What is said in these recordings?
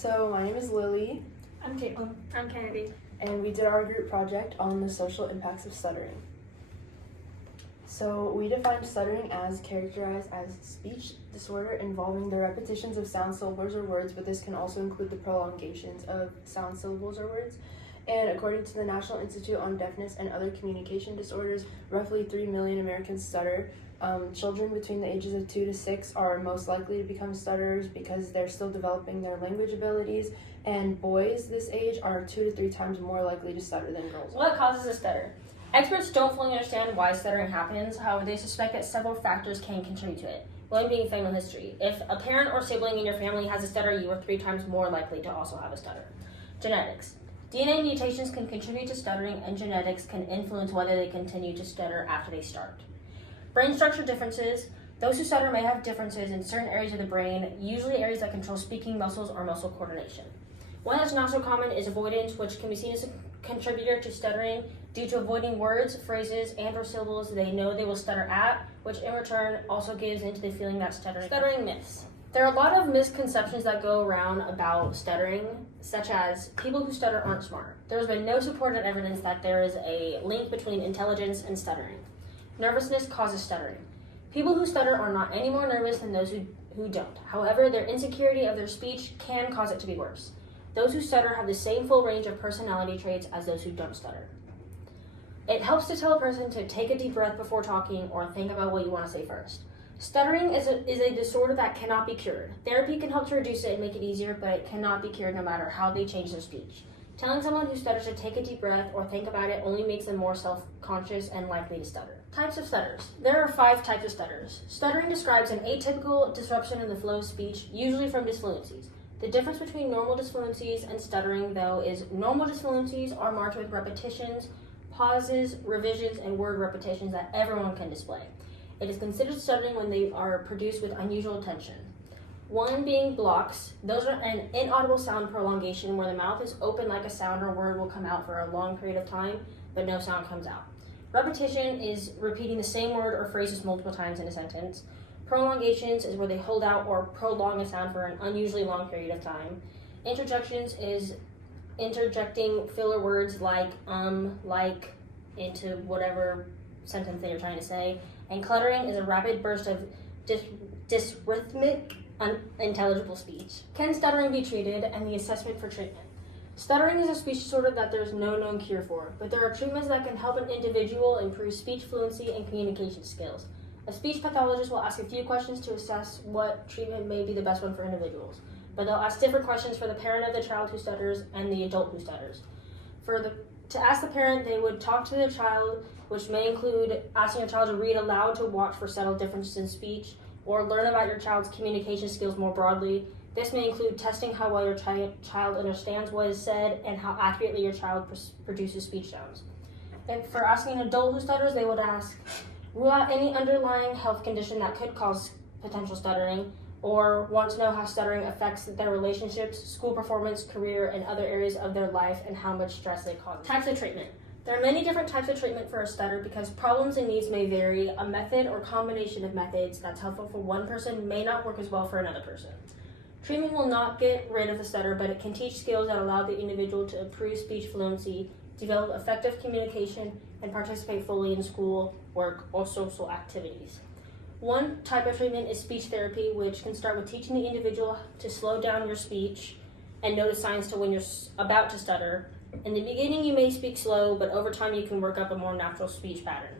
So my name is Lily, I'm Caitlin. I'm Kennedy. and we did our group project on the social impacts of stuttering. So we defined stuttering as characterized as speech disorder involving the repetitions of sound syllables or words, but this can also include the prolongations of sound syllables or words. And according to the National Institute on Deafness and Other Communication Disorders, roughly 3 million Americans stutter. Children between the ages of 2 to 6 are most likely to become stutterers because they're still developing their language abilities, and boys this age are 2 to 3 times more likely to stutter than girls. What causes a stutter? Experts don't fully understand why stuttering happens. However, they suspect that several factors can contribute to it. One being family history. If a parent or sibling in your family has a stutter, you are 3 times more likely to also have a stutter. Genetics. DNA mutations can contribute to stuttering, and genetics can influence whether they continue to stutter after they start. Brain structure differences. Those who stutter may have differences in certain areas of the brain, usually areas that control speaking muscles or muscle coordination. One that's not so common is avoidance, which can be seen as a contributor to stuttering due to avoiding words, phrases, and or syllables they know they will stutter at, which in return also gives into the feeling that stuttering myths. There are a lot of misconceptions that go around about stuttering, such as people who stutter aren't smart. There has been no supported evidence that there is a link between intelligence and stuttering. Nervousness causes stuttering. People who stutter are not any more nervous than those who don't. However, their insecurity of their speech can cause it to be worse. Those who stutter have the same full range of personality traits as those who don't stutter. It helps to tell a person to take a deep breath before talking or think about what you want to say first. Stuttering is a disorder that cannot be cured. Therapy can help to reduce it and make it easier, but it cannot be cured no matter how they change their speech. Telling someone who stutters to take a deep breath or think about it only makes them more self-conscious and likely to stutter. Types of stutters. There are 5 types of stutters. Stuttering describes an atypical disruption in the flow of speech, usually from disfluencies. The difference between normal disfluencies and stuttering, though, is normal disfluencies are marked with repetitions, pauses, revisions, and word repetitions that everyone can display. It is considered stuttering when they are produced with unusual tension. One being blocks. Those are an inaudible sound prolongation where the mouth is open like a sound or word will come out for a long period of time, but no sound comes out. Repetition is repeating the same word or phrases multiple times in a sentence. Prolongations is where they hold out or prolong a sound for an unusually long period of time. Interjections is interjecting filler words like, into whatever sentence that you're trying to say. And cluttering is a rapid burst of dysrhythmic, unintelligible speech. Can stuttering be treated, and the assessment for treatment? Stuttering is a speech disorder that there is no known cure for, but there are treatments that can help an individual improve speech fluency and communication skills. A speech pathologist will ask a few questions to assess what treatment may be the best one for individuals, but they'll ask different questions for the parent of the child who stutters and the adult who stutters. To ask the parent, they would talk to the child, which may include asking your child to read aloud to watch for subtle differences in speech, or learn about your child's communication skills more broadly. This may include testing how well your child understands what is said and how accurately your child produces speech sounds. And for asking an adult who stutters, they would ask, rule out any underlying health condition that could cause potential stuttering, or want to know how stuttering affects their relationships, school performance, career, and other areas of their life, and how much stress they cause. Types of treatment. There are many different types of treatment for a stutter because problems and needs may vary. A method or combination of methods that's helpful for one person may not work as well for another person. Treatment will not get rid of the stutter, but it can teach skills that allow the individual to improve speech fluency, develop effective communication, and participate fully in school, work, or social activities. One type of treatment is speech therapy, which can start with teaching the individual to slow down your speech and notice signs to when you're about to stutter. In the beginning, you may speak slow, but over time you can work up a more natural speech pattern.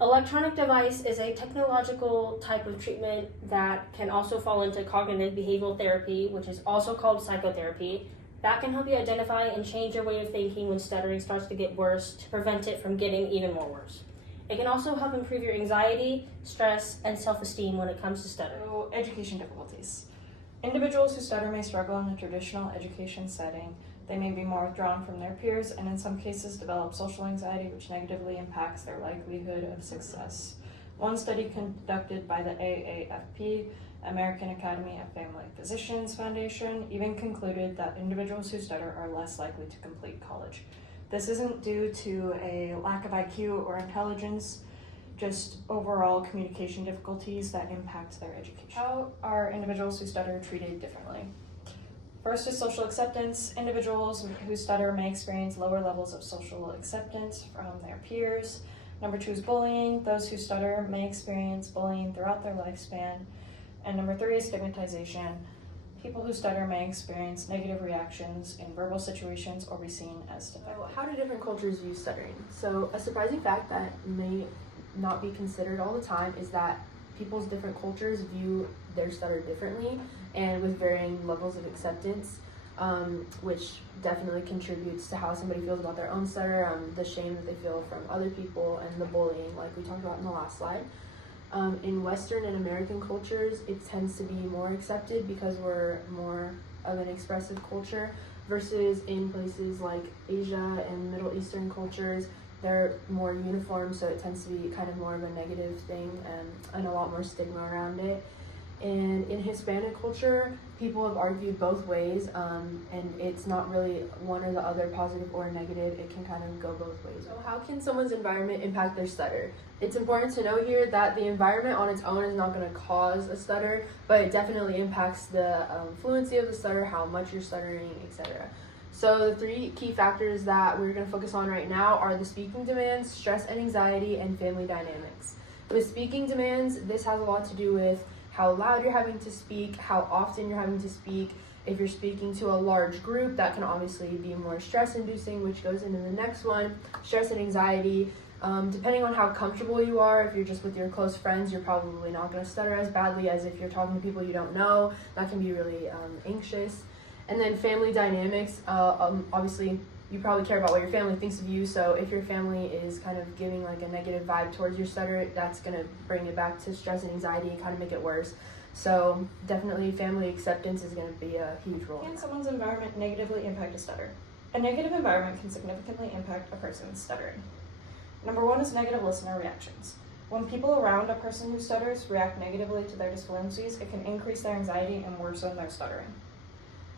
Electronic device is a technological type of treatment that can also fall into cognitive behavioral therapy, which is also called psychotherapy. That can help you identify and change your way of thinking when stuttering starts to get worse to prevent it from getting even more worse. It can also help improve your anxiety, stress, and self-esteem when it comes to stuttering. So, education difficulties. Individuals who stutter may struggle in a traditional education setting. They may be more withdrawn from their peers and in some cases develop social anxiety, which negatively impacts their likelihood of success. One study conducted by the AAFP, American Academy of Family Physicians Foundation, even concluded that individuals who stutter are less likely to complete college. This isn't due to a lack of IQ or intelligence, just overall communication difficulties that impact their education. How are individuals who stutter treated differently? First is social acceptance. Individuals who stutter may experience lower levels of social acceptance from their peers. Number 2 is bullying. Those who stutter may experience bullying throughout their lifespan. And number 3 is stigmatization. People who stutter may experience negative reactions in verbal situations or be seen as defective. So how do different cultures view stuttering? So a surprising fact that may not be considered all the time is that people's different cultures view their stutter differently and with varying levels of acceptance, which definitely contributes to how somebody feels about their own stutter, the shame that they feel from other people, and the bullying like we talked about in the last slide. In Western and American cultures, it tends to be more accepted because we're more of an expressive culture, versus in places like Asia and Middle Eastern cultures, they're more uniform, so it tends to be kind of more of a negative thing, and a lot more stigma around it. And in Hispanic culture, people have argued both ways, and it's not really one or the other, positive or negative. It can kind of go both ways. So how can someone's environment impact their stutter? It's important to know here that the environment on its own is not going to cause a stutter, but it definitely impacts the fluency of the stutter, how much you're stuttering, etc. So the 3 key factors that we're going to focus on right now are the speaking demands, stress and anxiety, and family dynamics. With speaking demands, this has a lot to do with how loud you're having to speak, how often you're having to speak. If you're speaking to a large group, that can obviously be more stress-inducing, which goes into the next one, stress and anxiety. Depending on how comfortable you are, if you're just with your close friends, you're probably not going to stutter as badly as if you're talking to people you don't know. That can be really anxious. And then family dynamics, obviously you probably care about what your family thinks of you, so if your family is kind of giving like a negative vibe towards your stutter, that's going to bring it back to stress and anxiety and kind of make it worse. So definitely family acceptance is going to be a huge role. Can someone's environment negatively impact a stutter? A negative environment can significantly impact a person's stuttering. Number 1 is negative listener reactions. When people around a person who stutters react negatively to their disfluencies, it can increase their anxiety and worsen their stuttering.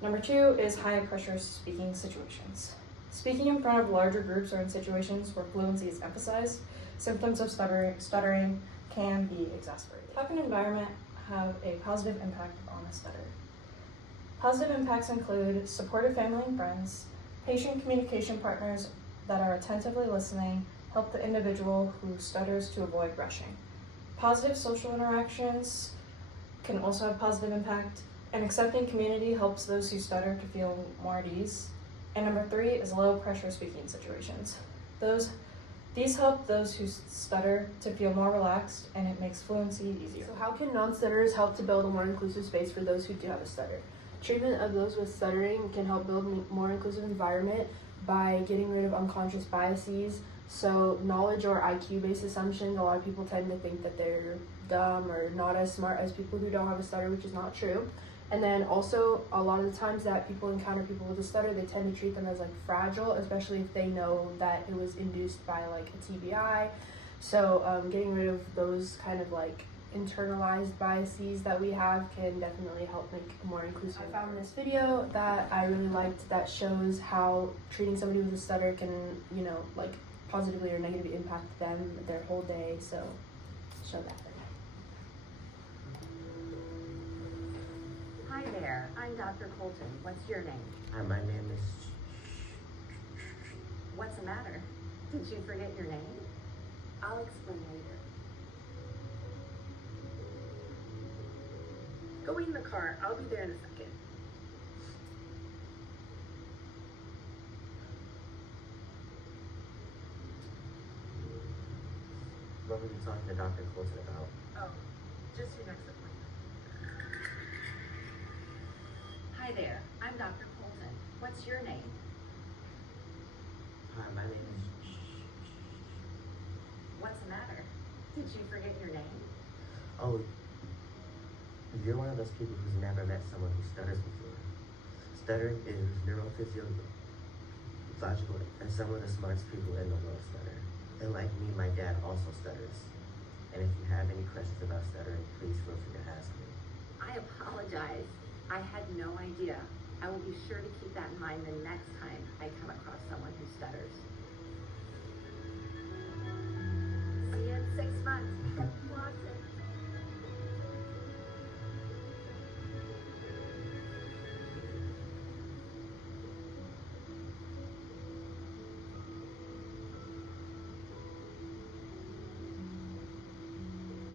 Number 2 is high pressure speaking situations. Speaking in front of larger groups or in situations where fluency is emphasized, symptoms of stuttering can be exacerbated. How can environment have a positive impact on a stutter? Positive impacts include supportive family and friends, patient communication partners that are attentively listening, help the individual who stutters to avoid rushing. Positive social interactions can also have positive impact. An accepting community helps those who stutter to feel more at ease. And number 3 is low pressure speaking situations. These help those who stutter to feel more relaxed, and it makes fluency easier. So how can non-stutterers help to build a more inclusive space for those who do have a stutter? Treatment of those with stuttering can help build a more inclusive environment by getting rid of unconscious biases. So knowledge or IQ-based assumptions, a lot of people tend to think that they're dumb or not as smart as people who don't have a stutter, which is not true. And then also, a lot of the times that people encounter people with a stutter, they tend to treat them as like fragile, especially if they know that it was induced by like a TBI. So getting rid of those kind of like internalized biases that we have can definitely help make a more inclusive. I found this video that I really liked that shows how treating somebody with a stutter can, like positively or negatively impact them their whole day. So show that. Hi there, I'm Dr. Colton. What's your name? Hi, my name is... What's the matter? Did you forget your name? I'll explain later. Go in the car. I'll be there in a second. What were you talking to Dr. Colton about? Oh, just your next appointment. Hi there, I'm Dr. Colton. What's your name? Hi, my name is... What's the matter? Did you forget your name? Oh, you're one of those people who's never met someone who stutters before. Stuttering is neurophysiological, and some of the smartest people in the world stutter. And like me, my dad also stutters. And if you have any questions about stuttering, please feel free to ask me. I apologize. I had no idea. I will be sure to keep that in mind the next time I come across someone who stutters. See you in 6 months. Lots of